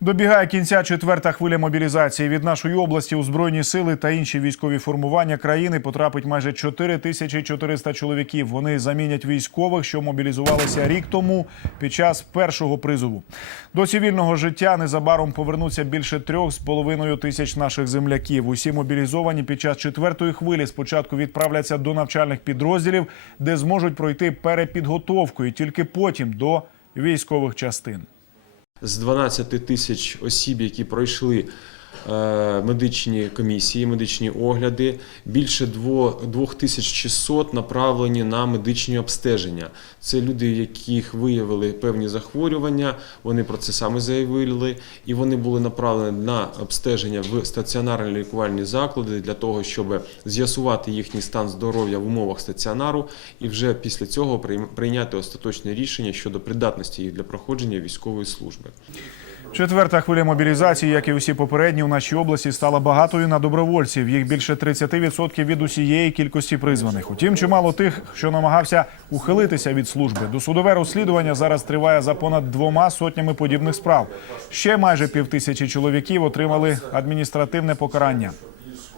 Добігає кінця четверта хвиля мобілізації. Від нашої області у збройні сили та інші військові формування країни потрапить майже 4400 чоловіків. Вони замінять військових, що мобілізувалися рік тому під час першого призову. До цивільного життя незабаром повернуться більше трьох з половиною тисяч наших земляків. Усі мобілізовані під час четвертої хвилі спочатку відправляться до навчальних підрозділів, де зможуть пройти перепідготовку, і тільки потім до військових частин. З 12 тисяч осіб, які пройшли медичні комісії, медичні огляди, більше 2600 направлені на медичні обстеження. Це люди, яких виявили певні захворювання, вони про це саме заявили, і вони були направлені на обстеження в стаціонарні лікувальні заклади для того, щоб з'ясувати їхній стан здоров'я в умовах стаціонару, і вже після цього прийняти остаточне рішення щодо придатності їх для проходження військової служби. Четверта хвиля мобілізації, як і усі попередні, у нашій області стала багатою на добровольців. Їх більше 30% від усієї кількості призваних. Утім, чимало тих, що намагався ухилитися від служби. Досудове розслідування зараз триває за понад двома сотнями подібних справ. Ще майже півтисячі чоловіків отримали адміністративне покарання.